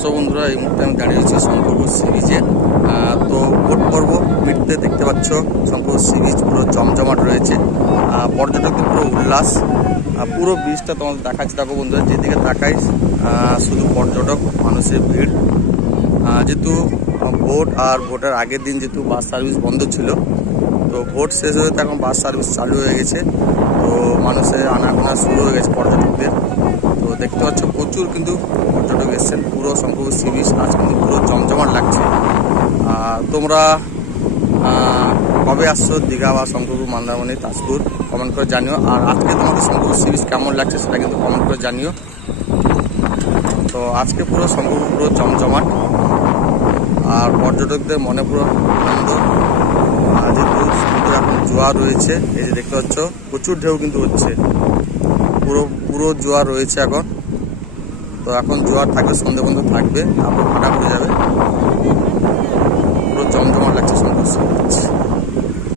So বন্ধুরা, এই মুহূর্তে আমি দাঁড়িয়ে আছি শঙ্করপুর সি বিচে। তো বোট পর্ব মিটতে দেখতে পাচ্ছ, শঙ্করপুর সি বিচ পুরো জমজমাট রয়েছে, পর্যটকদের পুরো উল্লাস। পুরো বিচটা তোমাদের দেখাচ্ছি। দেখো বন্ধুরা, যেদিকে তাকাই শুধু পর্যটক, মানুষের ভিড়। যেহেতু ভোট আর ভোটের আগের দিন যেহেতু বাস সার্ভিস বন্ধ ছিল, তো ভোট শেষ হয়ে এখন বাস সার্ভিস চালু হয়ে গেছে। তো মানুষের আনাগোনা শুরু হয়ে গেছে পর্যটকদের। তো দেখতে পাচ্ছ প্রচুর কিন্তু পর্যটক এসছেন। পুরো শঙ্করপুর সি বিচ আজ কিন্তু পুরো জমজমাট লাগছে। তোমরা কবে আসছো দীঘা বা শঙ্করপুর, মন্দারমণি, তাজপুর, কমেন্ট করে জানিও। আর আজকে তোমাদের শঙ্করপুর সি বিচ কেমন লাগছে সেটা কিন্তু কমেন্ট করে জানিও। তো আজকে পুরো শঙ্করপুর পুরো জমজমাট, আর পর্যটকদের মনে পুরো আনন্দ। যেহেতু সমুদ্রে এখন জোয়ার রয়েছে, এই যে দেখতে পাচ্ছ প্রচুর ঢেউ কিন্তু হচ্ছে, পুরো জোয়ার রয়েছে এখন। তো এখন জোয়ার থাকবে, সন্ধে বন্ধ থাকবে, তারপর ভাটা পড়ে যাবে।